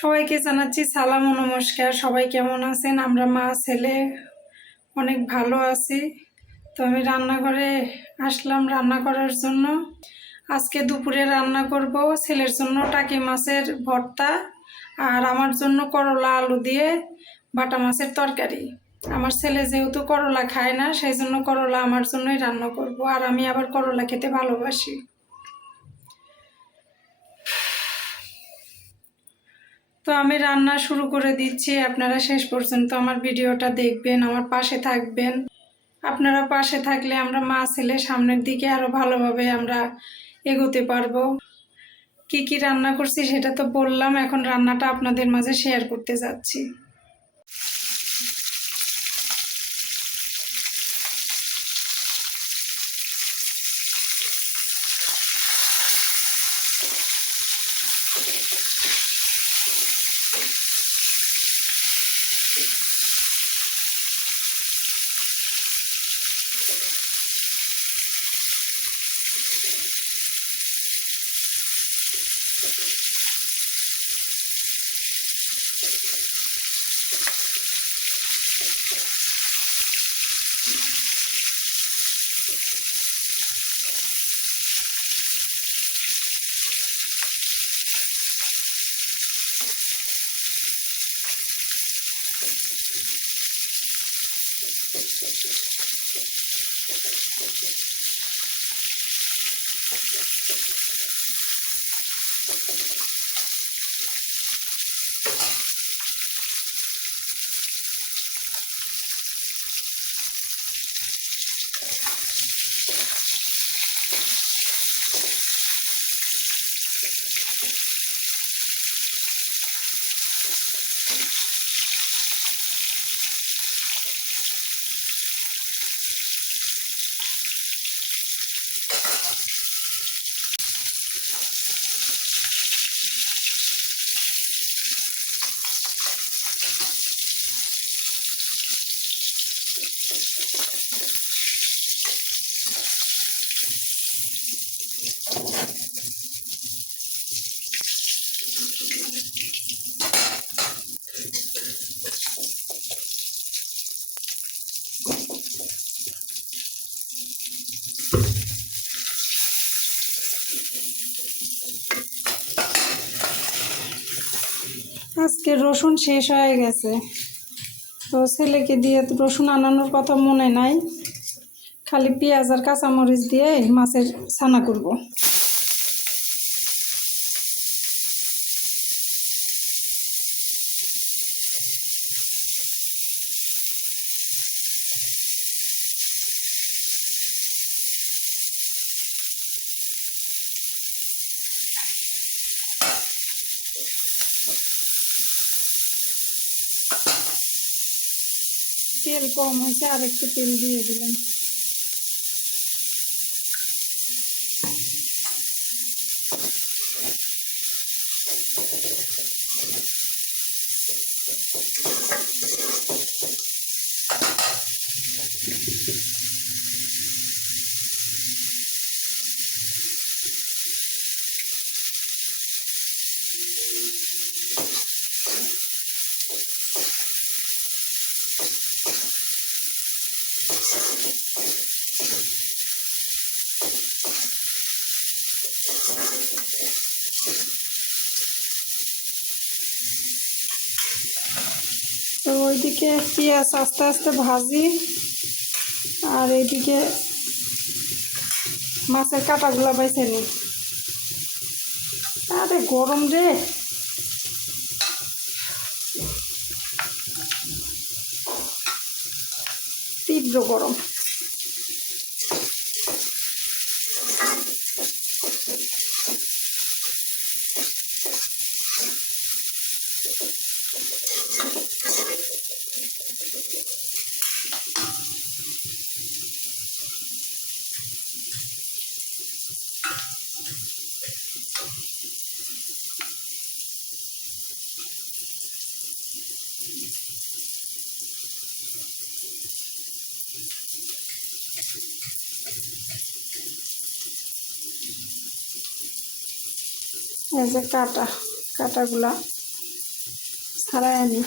সবাইকে জানাচ্ছি সালাম ও নমস্কার। সবাই কেমন আছেন? আমরা মা ছেলে অনেক ভালো আছি। তো আমি রান্নাঘরে আসলাম রান্না করার জন্য। আজকে দুপুরে রান্না করব ছেলের জন্য টাকি মাছের ভর্তা আর আমার জন্য করলা আলু দিয়ে বাটা মাছের তরকারি। আমার ছেলে যেহেতু করলা খায় না, সেই জন্য করলা আমার জন্যই রান্না করব। আর আমি আবার করলা খেতে ভালোবাসি। তো আমি রান্না শুরু করে দিচ্ছি। আপনারা শেষ পর্যন্ত আমার ভিডিওটা দেখবেন, আমার পাশে থাকবেন। আপনারা পাশে থাকলে আমরা মা ছেলে সামনের দিকে আরো ভালোভাবে আমরা এগোতে পারবো। কি কি রান্না করছি সেটা তো বললাম, এখন রান্নাটা আপনাদের মাঝে শেয়ার করতে যাচ্ছি। আজকে রসুন শেষ হয়ে গেছে, তো ছেলেকে দিয়ে রসুন আনানোর কথা মনে নাই। খালি পেঁয়াজ আর কাঁচামরিচ দিয়ে মাছের ছানা করব। তেল কম হয়েছে, আর একটু তেল দিয়ে দিলাম। তো ওইদিকে পেঁয়াজ আস্তে আস্তে ভাজি, আর এইদিকে মাছের কাঁটাগুলা বাইছে নি। আরে গরম রে, তীব্র গরম। এই যে কাটাগুলা ছাড়াই আনি।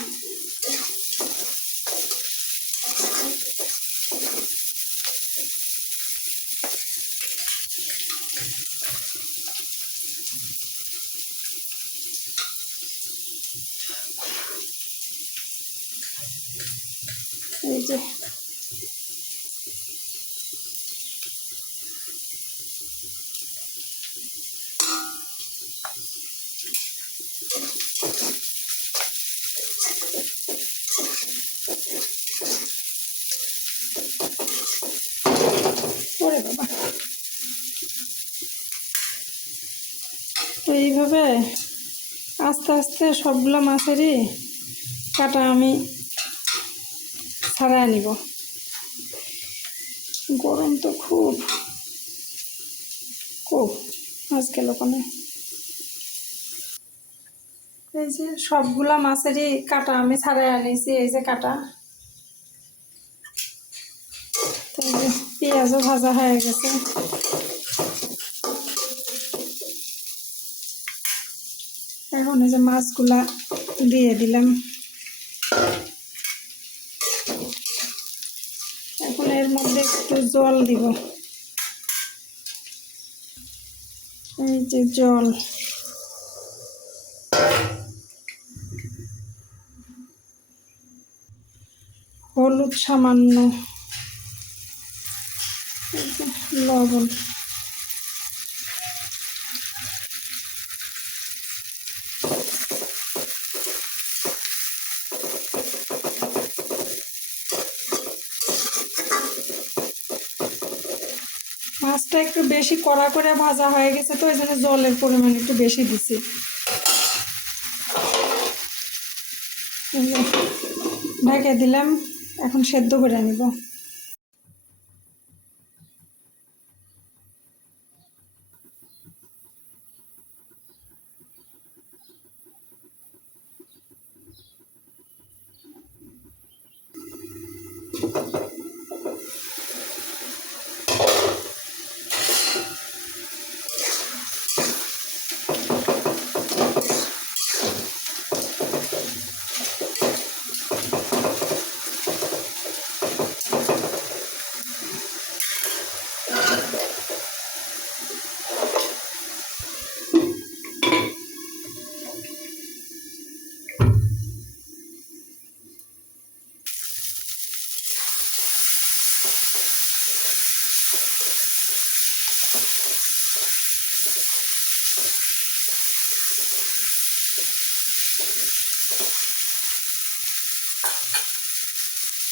এই যে ওরে বাবা, তো এইভাবে আস্তে আস্তে সবগুলো মাছেরই কাটা আমি ছাড়াই নিব। গরম তো খুব খুব মাছ গেল কোনে। এই যে সবগুলা মাছেরই কাটা আমি ছাড়াই আনিছি, এই যে কাটা। তো এই যে পেঁয়াজও ভাজা হয়ে গেছে। এখন এই যে মাছগুলা দিয়ে দিলাম। এখন এর মধ্যে একটু জল দিব। এই যে জল, হলুদ সামান্য, এই যে লবণ। মাছটা একটু বেশি কড়া করে ভাজা হয়ে গেছে, তো এই জন্য জলের পরিমাণ একটু বেশি দিছি। ঢেকে দিলাম, এখন সেদ্ধ করে নিব।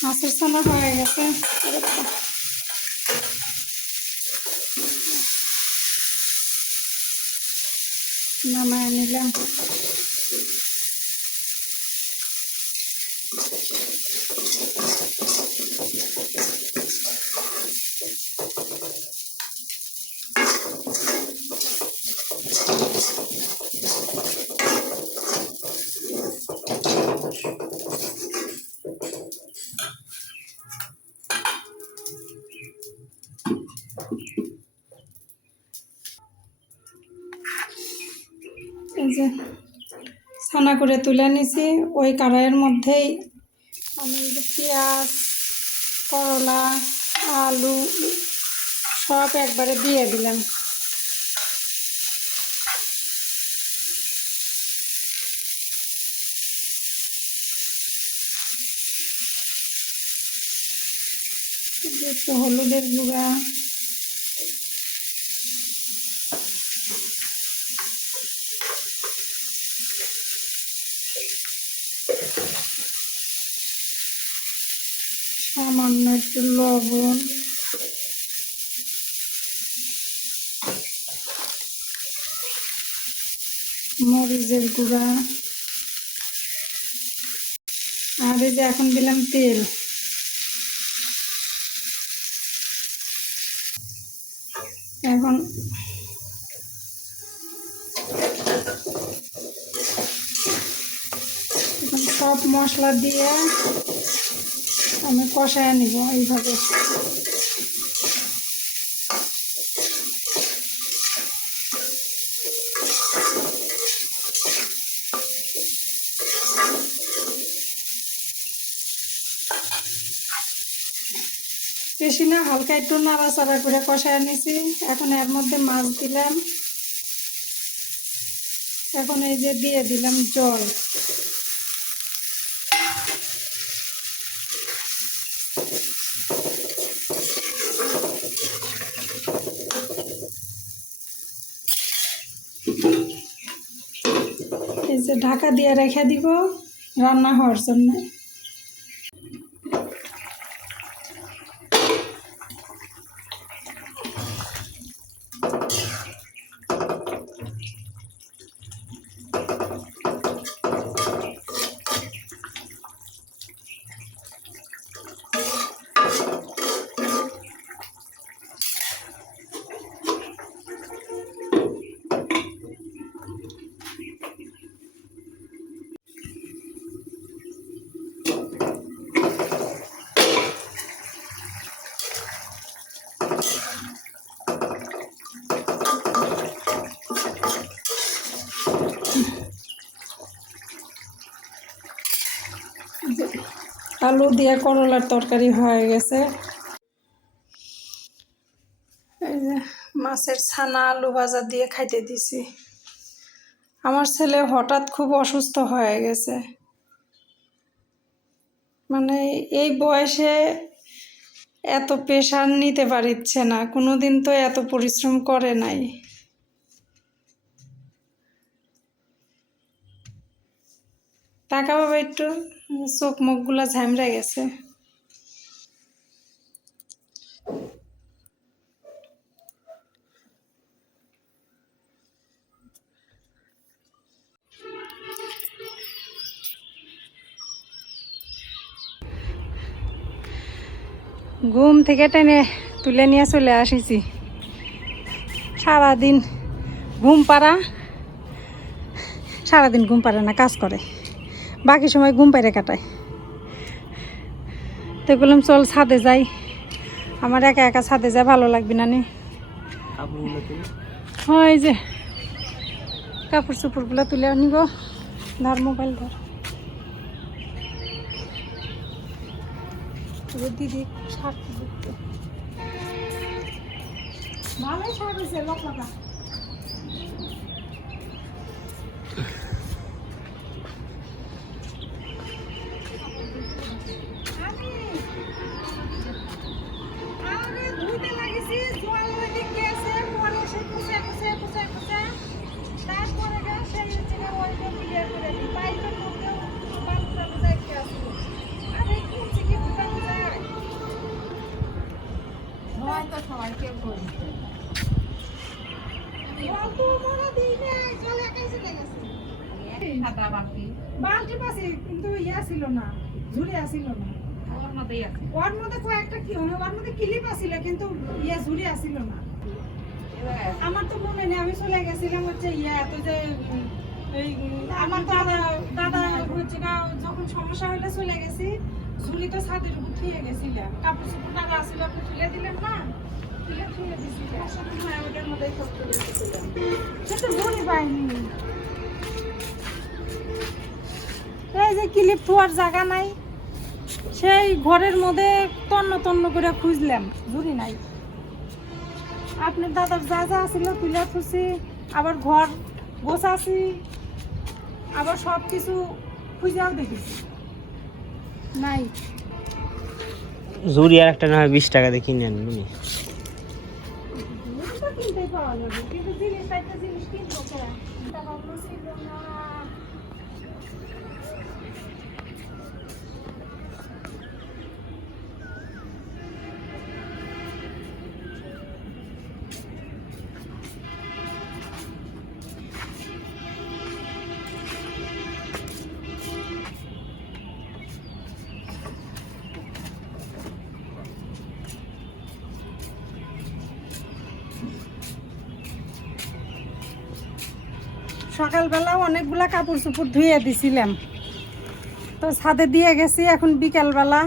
মাছের ছানা হয়ে গেছে, নামায় নিলাম। এই যে ছানা করে তুলে নিছি, ওই কড়াইয়ের মধ্যেই আমি যে পেঁয়াজ, করলা, আলু সব একবারে দিয়ে দিলাম। একটু হলুদের গুঁড়া, সামান্য একটু লবণ, মরিচের গুঁড়া, আর এই যে এখন দিলাম তেল। এখন সব মশলা দিয়ে আমি কষায় নিব এইভাবে। বেশি না, হালকা একটু নাড়াচাড়া করে কষায় নিছি। এখন এর মধ্যে মাছ দিলাম। এখন এই যে দিয়ে দিলাম জল। এই যে ঢাকা দিয়ে রেখে দিব রান্না হওয়ার জন্য। আলু দিয়ে করলার তরকারি হয়ে গেছে। এই যে মাছের ছানা আলু ভাজা দিয়ে খাইতে দিছি। আমার ছেলে হঠাৎ খুব অসুস্থ হয়ে গেছে, মানে এই বয়সে এত প্রেশার নিতে পারছে না, কোনোদিন তো এত পরিশ্রম করে নাই। টাকা বাবা একটু চোখ মুখগুলা ঝামড়ে গেছে। ঘুম থেকে টেনে তুলে নিয়ে চলে আসিছি। সারাদিন ঘুম পাড়া, সারাদিন ঘুম পাড়ে না, কাজ করে, বাকি সময় ঘুম পাড়ে কাটায়। তো বললাম চল ছাদে যাই, আমার একা একা ছাদে যায় ভালো লাগবে না নি। হয় যে কাপড় চোপড়গুলো তুলে নিব। ধর মোবাইল ধর। দিদি শাক দেখতে ভালোই শাক হয়েছে, লকা। বালতি পাশে কিন্তু ইয়া ছিল না, ঝুড়ি আসিল না। ওর মধ্যে কয়েকটা কি ওর মধ্যে ক্লিপ আসিল, কিন্তু ইয়া ঝুড়ি আসিল না। আমার তো মনে নেই, আমি চলে গেছিলাম হচ্ছে ইয়া এত যে আমার দাদা হচ্ছে না, যখন সমস্যা হলে চলে গেছি, ঝুড়ি তো ছাদের উপর থুয়ে গেছিলাম। কাপড় চোপড় দাদা আসলে আপনি তুলে দিলেন না, তুলে দিয়েছিলাম। ওটার মধ্যেই সব তুলে দিয়েছিলাম, কিন্তু ঝুড়ি পাইনি। এই যে ক্লিপ থোয়ার জায়গা নাই, সেই ঘরের মধ্যে তন্ন তন্ন করে খুঁজলাম, ঝুড়ি নাই। আপনার দাদার যা যা আছিল তুলে থুছি, আবার ঘর গোছাছি, আবার সব কিছু খুঁজেও দেখেছি, নাই। ঝুড়ি আর একটা না হয় 20 টাকা দিয়ে কিনে আন তুমি। কিনতেই পাওয়া যাবে, কিন্তু জিনিস একটা জিনিস কিনবো কে? টাকা ছিল না। সকালবেলা অনেকগুলা কাপড় চোপড় ধুয়ে দিছিলাম, তো ছাদে দিয়ে গেছি। এখন বিকালবেলা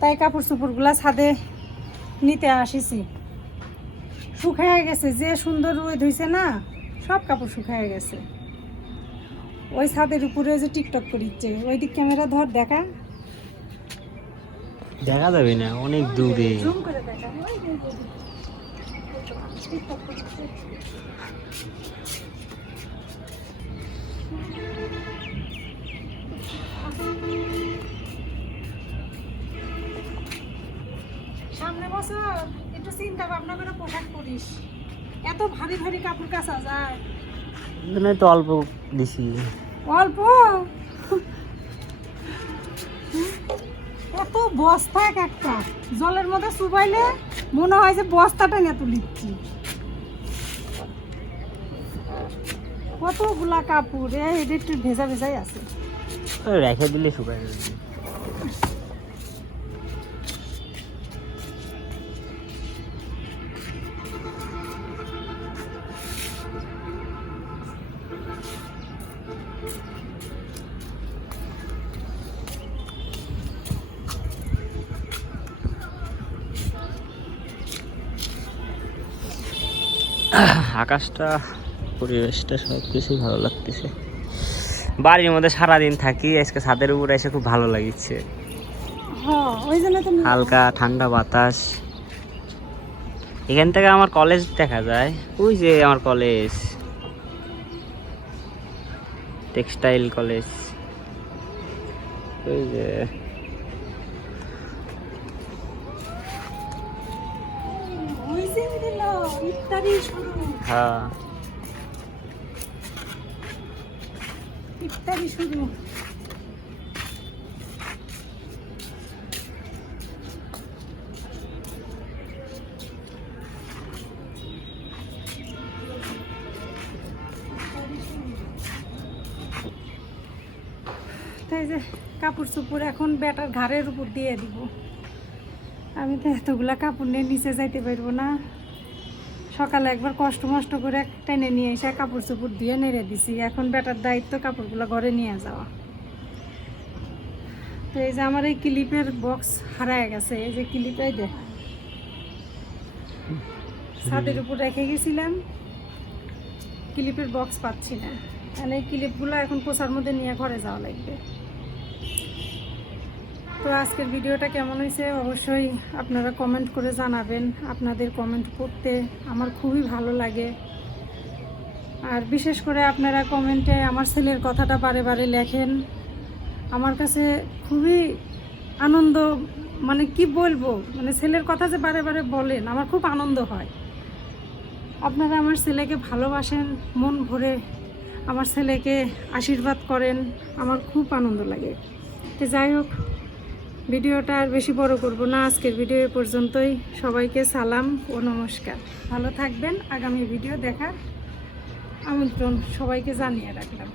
তাই কাপড় চোপড়গুলা ছাদে নিতে আসিছি। শুকায় গেছে, যে সুন্দর রোদ হয়েছে না, সব কাপড় শুকায় গেছে। ওই ছাদের উপরে যে টিকটক করিচ্ছে, ওই দিক ক্যামেরা ধর দেখা। দেখা যাবে না, অনেক দূরে। জুম করে দেখান, ওই যে, এই যে। টিকটক করতেছে। সামনে বছর একটু চিন্তা ভাবনা করে পোশাক পরিস, এত ভারী ভারী কাপড় কাচা যায়? এখানে তো অল্প দিছি। অল্প? এত বস্তা এক একটা জলের মধ্যে চুবাইলে মনে হয় যে বস্তাটা নিয়ে তুলিচ্ছি। কতগুলা কাপড়, এটা একটু ভেজা ভেজাই আছে। রেখে দিলে শুকায় যাবে। আকাশটা, পরিবেশটা সব কিছুই ভালো লাগতেছে। বাড়ির মধ্যে সারাদিন থাকি, আজকে ছাদের উপরে এসে খুব ভালো লাগছে। হ্যাঁ, ওই জন্য তো হালকা ঠান্ডা বাতাস। এখান থেকে আমার কলেজ দেখা যায়, ওই যে আমার কলেজ, টেক্সটাইল কলেজ, ওই যে। ওই যে দিল ইফতারি শুরু, হ্যাঁ, ইফতারি শুরু। তাই যে কাপড় চোপড় এখন বেটার ঘাড়ের উপর দিয়ে দিব। আমি তো এতগুলা কাপড় নিয়ে নিচে যাইতে পারবো না। সকালে একবার কষ্ট মষ্ট করে টেনে নিয়ে এসে কাপড় চোপড় দিয়ে নেড়ে দিছি, এখন বেটার দায়িত্ব কাপড়গুলো ঘরে নিয়ে যাওয়া। তো এই যে আমার এই ক্লিপের বক্স হারায় গেছে, এই যে ক্লিপটাই দেখ ছাদের উপর রেখে গেছিলাম, ক্লিপের বক্স পাচ্ছি না। মানে এই ক্লিপগুলো এখন পোছার মধ্যে নিয়ে ঘরে যাওয়া লাগবে। তো আজকের ভিডিওটা কেমন হয়েছে অবশ্যই আপনারা কমেন্ট করে জানাবেন। আপনাদের কমেন্ট পড়তে আমার খুবই ভালো লাগে। আর বিশেষ করে আপনারা কমেন্টে আমার ছেলের কথাটা বারে বারে লেখেন, আমার কাছে খুবই আনন্দ, মানে কি বলবো, মানে ছেলের কথা যে বারে বারে বলেন আমার খুব আনন্দ হয়। আপনারা আমার ছেলেকে ভালোবাসেন, মন ভরে আমার ছেলেকে আশীর্বাদ করেন, আমার খুব আনন্দ লাগে। তো যাই হোক, ভিডিওটা আর বেশি বড় করব না, আজকের ভিডিও এ পর্যন্তই। সবাইকে সালাম ও নমস্কার, ভালো থাকবেন। আগামী ভিডিও দেখার আমন্ত্রণ সবাইকে জানিয়ে রাখলাম।